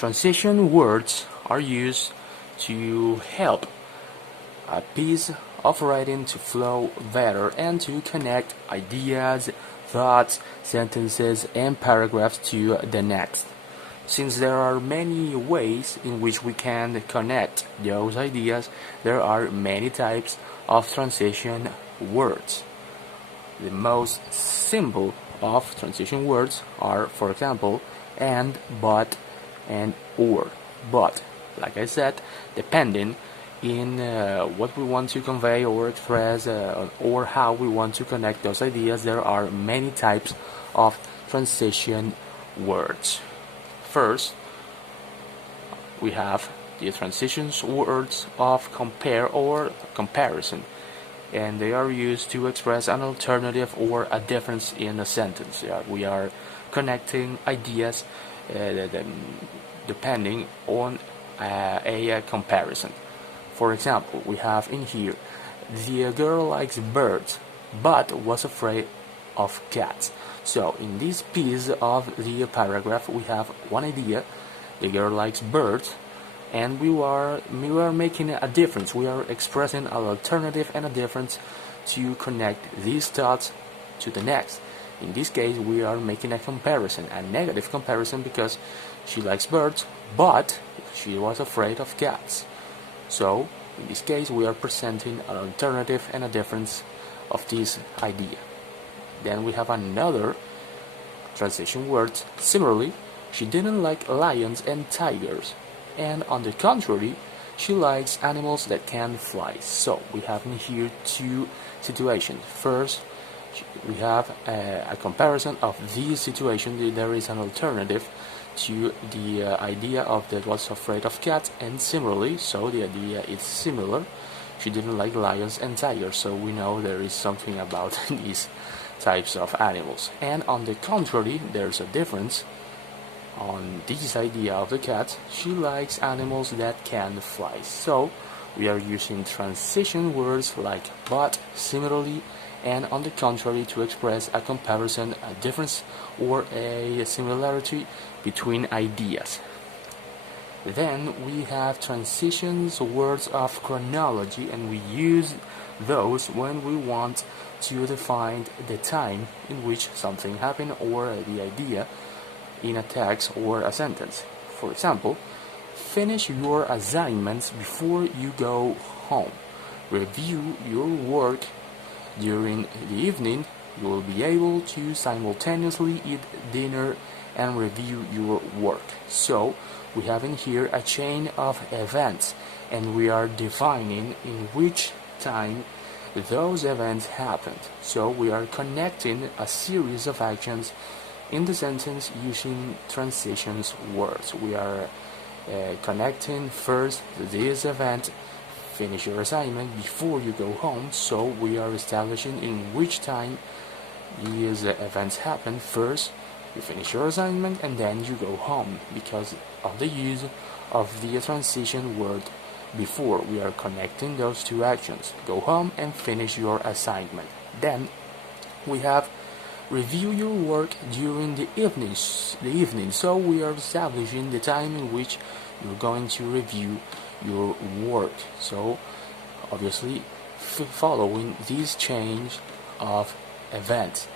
Transition words are used to help a piece of writing to flow better and to connect ideas, thoughts, sentences, and paragraphs to the next. Since there are many ways in which we can connect those ideas, there are many types of transition words. The most simple of transition words are, for example, and, but, and or. But, like I said, depending in what we want to convey or express or how we want to connect those ideas, there are many types of transition words. First, we have the transition words of compare or comparison, and they are used to express an alternative or a difference in a sentence. We are connecting ideas depending on a comparison. For example, we have in here, the girl likes birds but was afraid of cats. So in this piece of the paragraph we have one idea, the girl likes birds, and we are making a difference. We are expressing an alternative and a difference to connect these thoughts to the next. In this case, we are making a comparison, a negative comparison, because she likes birds, but she was afraid of cats. So, in this case, we are presenting an alternative and a difference of this idea. Then we have another transition word. Similarly, she didn't like lions and tigers, and on the contrary, she likes animals that can fly. So we have in here two situations. First, we have a comparison of these situations. There is an alternative to the idea of that was afraid of cats, and similarly, so the idea is similar. She didn't like lions and tigers, so we know there is something about these types of animals. And on the contrary, there's a difference. On this idea of the cat, she likes animals that can fly. So we are using transition words like but, similarly, and on the contrary to express a comparison, a difference, or a similarity between ideas. Then we have transitions words of chronology, and we use those when we want to define the time in which something happened or the idea in a text or a sentence. For example, finish your assignments before you go home. Review your work during the evening. You will be able to simultaneously eat dinner and review your work. So we have in here a chain of events, and we are defining in which time those events happened. So we are connecting a series of actions in the sentence using transitions words. We are connecting first this event, finish your assignment before you go home. So we are establishing in which time these events happen. First, you finish your assignment and then you go home. Because of the use of the transition word before, we are connecting those two actions, go home and finish your assignment. Then we have review your work during the evening. So we are establishing the time in which you're going to review your work. So obviously following this change of events.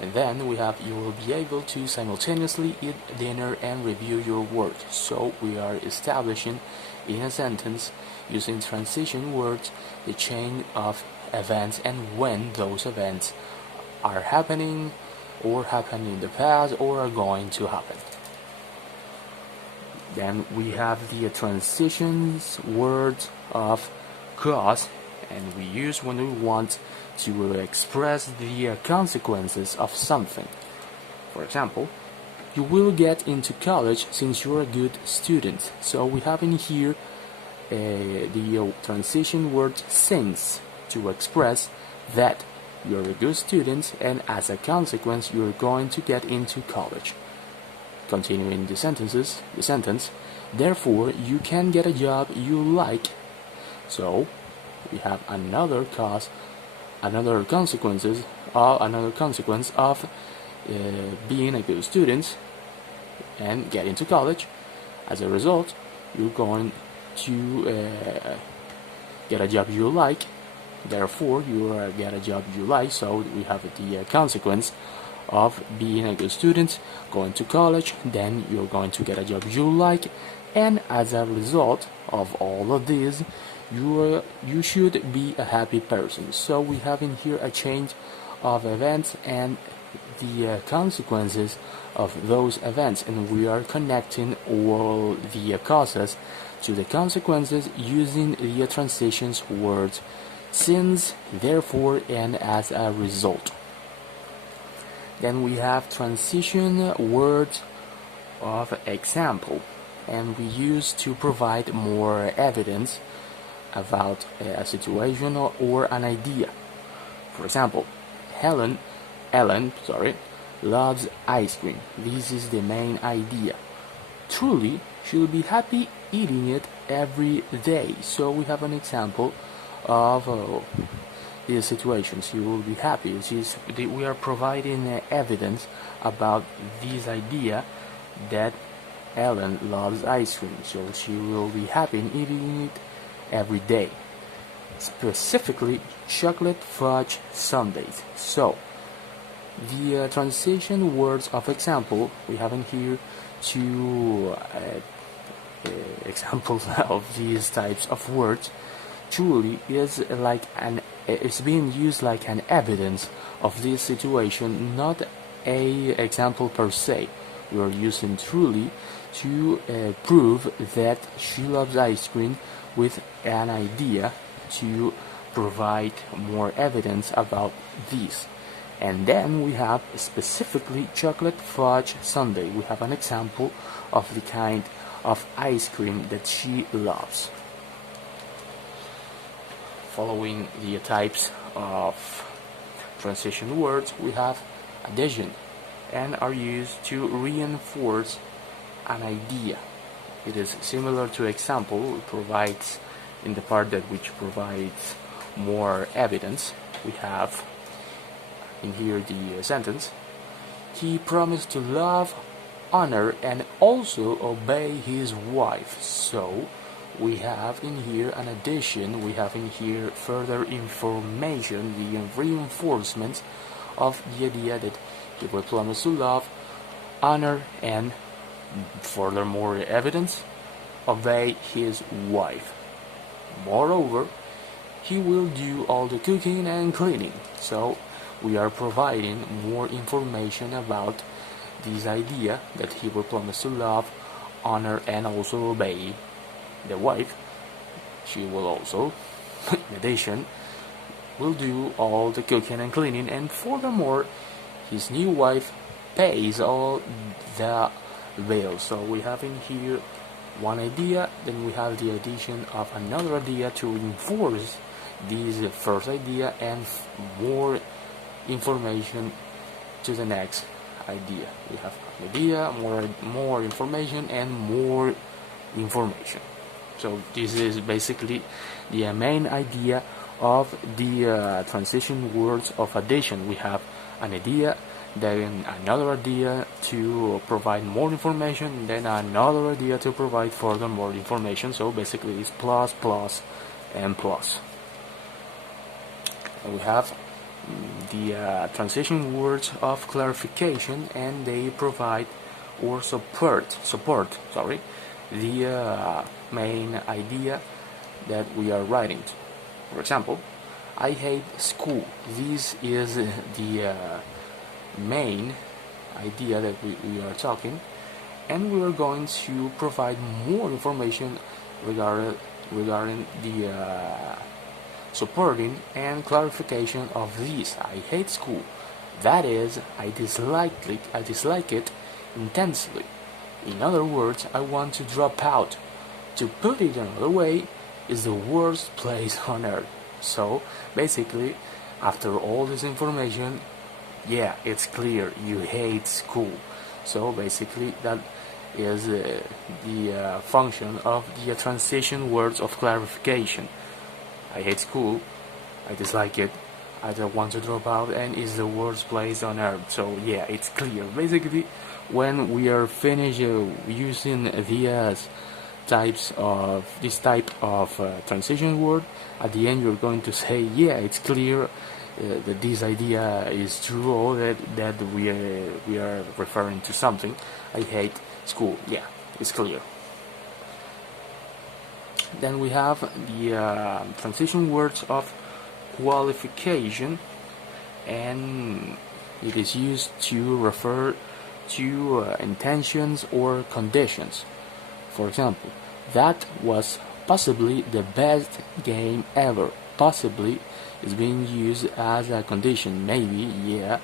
And then we have you will be able to simultaneously eat dinner and review your work. So we are establishing in a sentence using transition words the chain of events and when those events are happening or happened in the past or are going to happen. Then we have the transitions words of cause, and we use when we want to express the consequences of something. For example, you will get into college since you're a good student. So we have in here the transition word since to express that you're a good student, and as a consequence you're going to get into college. Continuing the sentence, therefore you can get a job you like. So we have another consequence of being a good student and getting to college. As a result, you're going to get a job you like. Therefore, you get a job you like. So we have the consequence of being a good student, going to college, then you're going to get a job you like, and as a result of all of this, you should be a happy person. So we have in here a change of events and the consequences of those events, and we are connecting all the causes to the consequences using the transitions words since, therefore, and as a result. Then we have transition words of example, and we use to provide more evidence about a situation or an idea. For example, Ellen, loves ice cream. This is the main idea. Truly, she'll be happy eating it every day. So we have an example of these situations. She will be happy. We are providing evidence about this idea that Ellen loves ice cream, so she will be happy in eating it every day. Specifically, chocolate fudge sundaes. So, the transition words of example we have in here two examples of these types of words. Truly is like it's being used like an evidence of this situation, not a example per se. We are using truly to prove that she loves ice cream with an idea to provide more evidence about this. And then we have specifically chocolate fudge sundae. We have an example of the kind of ice cream that she loves. Following the types of transition words, we have addition and are used to reinforce an idea. It is similar to example. It provides in the part that which provides more evidence. We have in here the sentence: he promised to love, honor, and also obey his wife. So we have in here an addition, we have in here further information, the reinforcement of the idea that he will promise to love, honor, and furthermore evidence, obey his wife. Moreover, he will do all the cooking and cleaning. So we are providing more information about this idea that he will promise to love, honor, and also obey the wife. She will also, in addition, will do all the cooking and cleaning, and furthermore, his new wife pays all the bills. So we have in here one idea, then we have the addition of another idea to reinforce this first idea and more information to the next idea. We have an idea, more information, and more information. So this is basically the main idea of the transition words of addition. We have an idea, then another idea to provide more information, then another idea to provide further more information. So basically it's plus, plus, and plus. And we have the transition words of clarification, and they provide or support the main idea that we are writing. For example, I hate school. This is the main idea that we are talking, and we are going to provide more information regarding the supporting and clarification of this. I hate school. That is, I dislike it intensely. In other words, I want to drop out. To put it another way, is the worst place on earth. So basically, after all this information, yeah, it's clear you hate school. So basically that is the function of the transition words of clarification. I hate school, I dislike it, I don't want to drop out, and it's the worst place on earth. So yeah, it's clear. Basically, when we are finished using this type of transition word, at the end you're going to say, yeah, it's clear that this idea is true, or that we are referring to something. I hate school. Yeah, it's clear. Then we have the transition words of qualification, and it is used to refer to intentions or conditions. For example, that was possibly the best game ever. Possibly is being used as a condition. Maybe, yeah,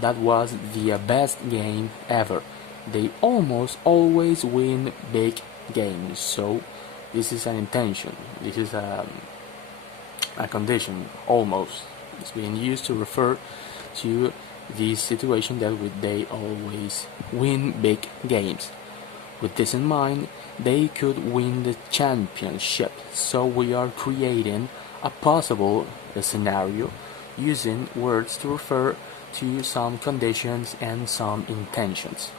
that was the best game ever. They almost always win big games. So this is an intention. This is a condition. Almost. It's being used to refer to this situation that they always win big games. With this in mind, they could win the championship. So we are creating a possible scenario using words to refer to some conditions and some intentions.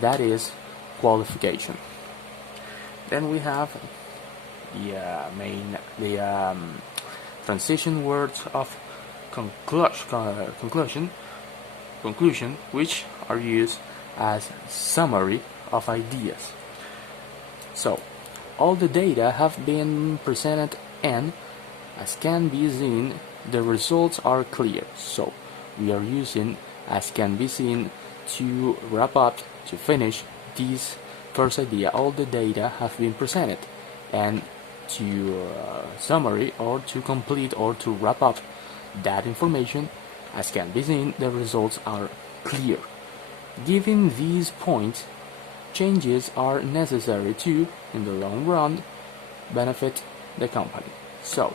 That is qualification. Then we have the transition words of conclusion, which are used as summary of ideas. So, all the data have been presented, and as can be seen, the results are clear. So, we are using as can be seen to wrap up, to finish this first idea. All the data have been presented, and to summary, or to complete, or to wrap up that information, as can be seen, the results are clear. Given these points, changes are necessary to, in the long run, benefit the company. So,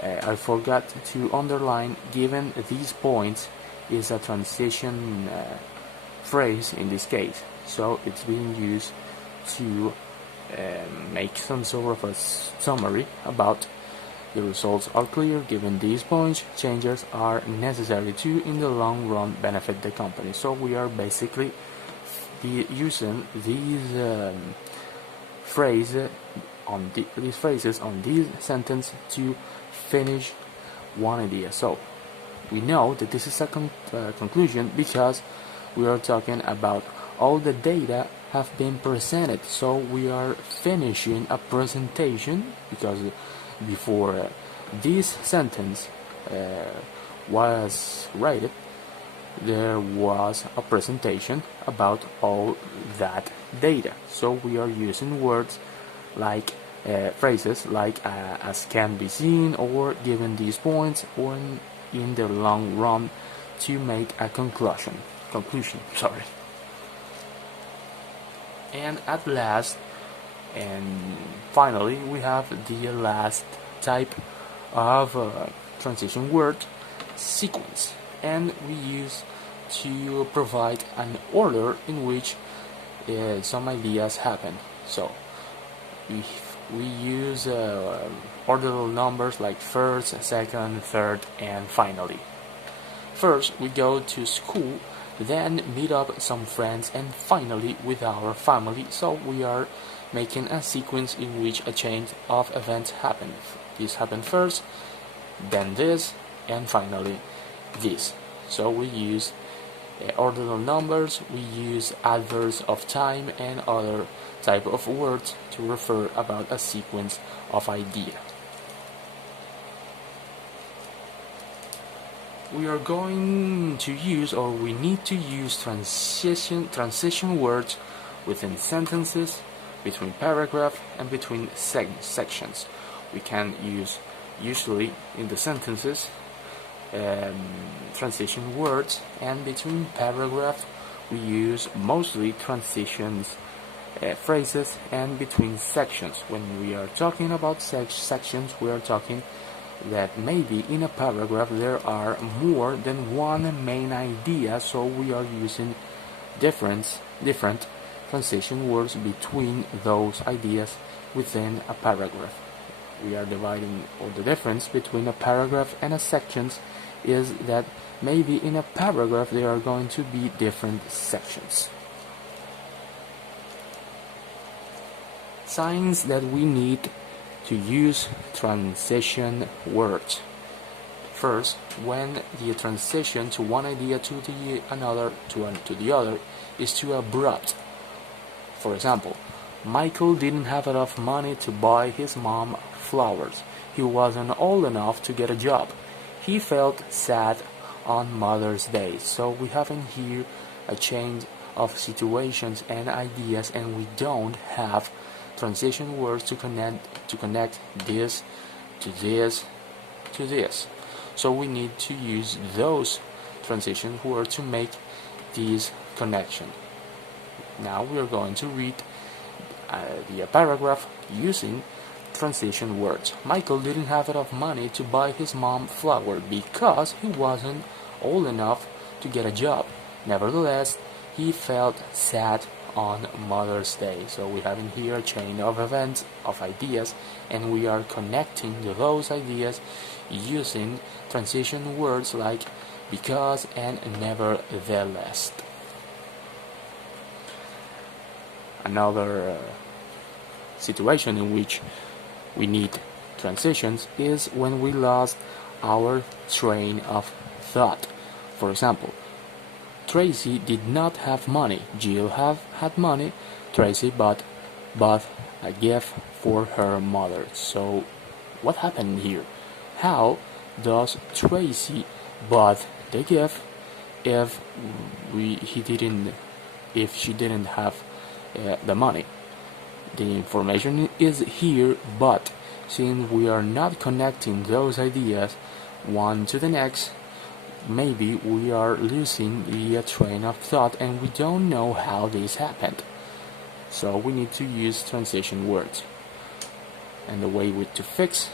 I forgot to underline, given these points is a transition phrase in this case. So, it's being used to make some sort of a summary about the results are clear. Given these points, changes are necessary to, in the long run, benefit the company. So we are basically using these phrases on this sentence to finish one idea. So we know that this is a conclusion because we are talking about all the data have been presented. So we are finishing a presentation, because before this sentence was rated, there was a presentation about all that data. So we are using words like phrases like as can be seen, or given these points, or in the long run, to make a conclusion. And at last, and finally, we have the last type of transition word, sequence, and we use to provide an order in which some ideas happen. So we use ordinal numbers like first, second, third, and finally. First, we go to school, then meet up some friends, and finally with our family. So we are making a sequence in which a chain of events happen. This happened first, then this, and finally this. So we use ordinal numbers, we use adverbs of time, and other type of words to refer about a sequence of idea. We are going to use, or we need to use, transition words within sentences, between paragraphs, and between sections. We can use, usually in the sentences, transition words, and between paragraphs we use mostly transitions phrases, and between sections. When we are talking about sections, we are talking that maybe in a paragraph there are more than one main idea, so we are using different transition words between those ideas within a paragraph. We are dividing, or the difference between a paragraph and a section is that maybe in a paragraph there are going to be different sections. Signs that we need to use transition words. First, when the transition to one idea to the other is too abrupt. For example, Michael didn't have enough money to buy his mom flowers. He wasn't old enough to get a job. He felt sad on Mother's Day. So we have in here a change of situations and ideas, and we don't have transition words to connect this to this to this. So we need to use those transition words to make these connection. Now we are going to read the paragraph using transition words. Michael didn't have enough money to buy his mom flowers because he wasn't old enough to get a job. Nevertheless, he felt sad on Mother's Day. So we have in here a chain of events, of ideas, and we are connecting those ideas using transition words like because and nevertheless. Another situation in which we need transitions is when we lost our train of thought. For example, Tracy did not have money. Jill had money. Tracy bought a gift for her mother. So what happened here? How does Tracy bought the gift if she didn't have the money? The information is here, but since we are not connecting those ideas one to the next, maybe we are losing the train of thought and we don't know how this happened. So we need to use transition words. And the way to fix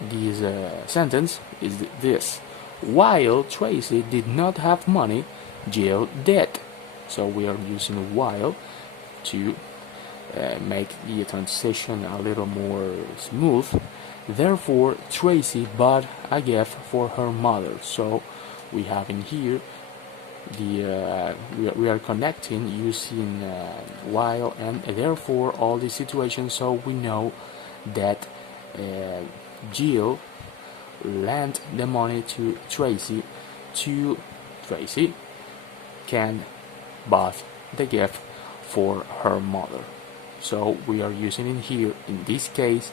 this sentence is this. While Tracy did not have money, Jill did. So we are using while to make the transition a little more smooth. Therefore, Tracy bought a gift for her mother. So we have in here we are connecting using while and therefore all the situations, so we know that Jill lent the money to Tracy can buy the gift for her mother. So we are using in here, in this case,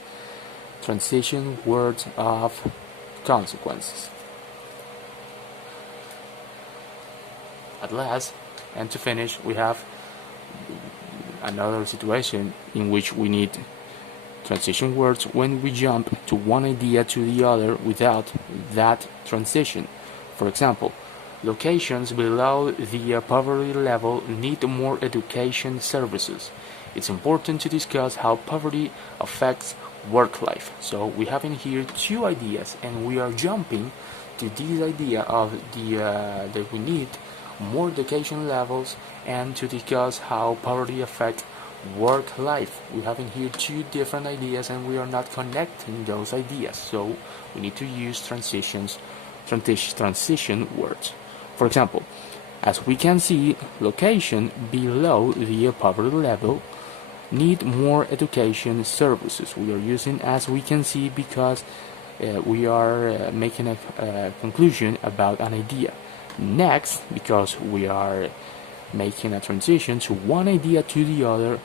transition words of consequences. At last, and to finish, we have another situation in which we need transition words when we jump to one idea to the other without that transition. For example, locations below the poverty level need more education services. It's important to discuss how poverty affects work life. So we have in here two ideas, and we are jumping to this idea of that we need more education levels and to discuss how poverty affects work life. We have in here two different ideas and we are not connecting those ideas, so we need to use transition words. For example, as we can see, location below the poverty level need more education services. We are using as we can see because we are making a conclusion about an idea. Next, because we are making a transition to one idea to the other,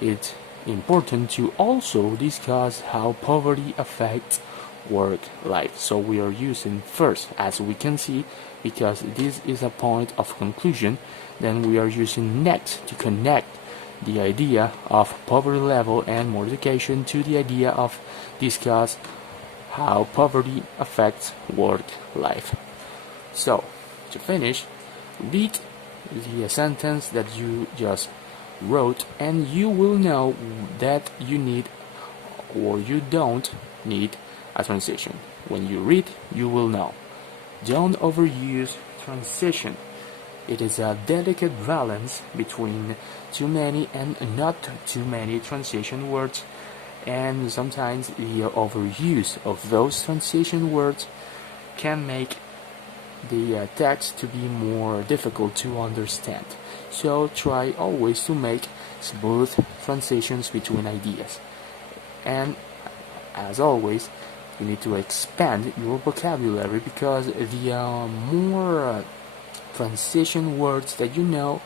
it's important to also discuss how poverty affects work life. So we are using first, as we can see, because this is a point of conclusion. Then we are using next to connect the idea of poverty level and more education to the idea of discuss how poverty affects work life. So to finish, read the sentence that you just wrote and you will know that you need or you don't need a transition. When you read, you will know. Don't overuse transition. It is a delicate balance between too many and not too many transition words, and sometimes the overuse of those transition words can make the text to be more difficult to understand. So try always to make smooth transitions between ideas. And as always, you need to expand your vocabulary because the more transition words that you know,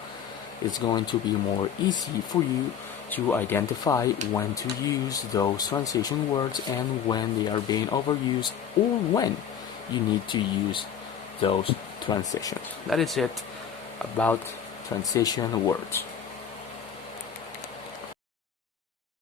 it's going to be more easy for you to identify when to use those transition words and when they are being overused or when you need to use those transitions. That is it about transition words.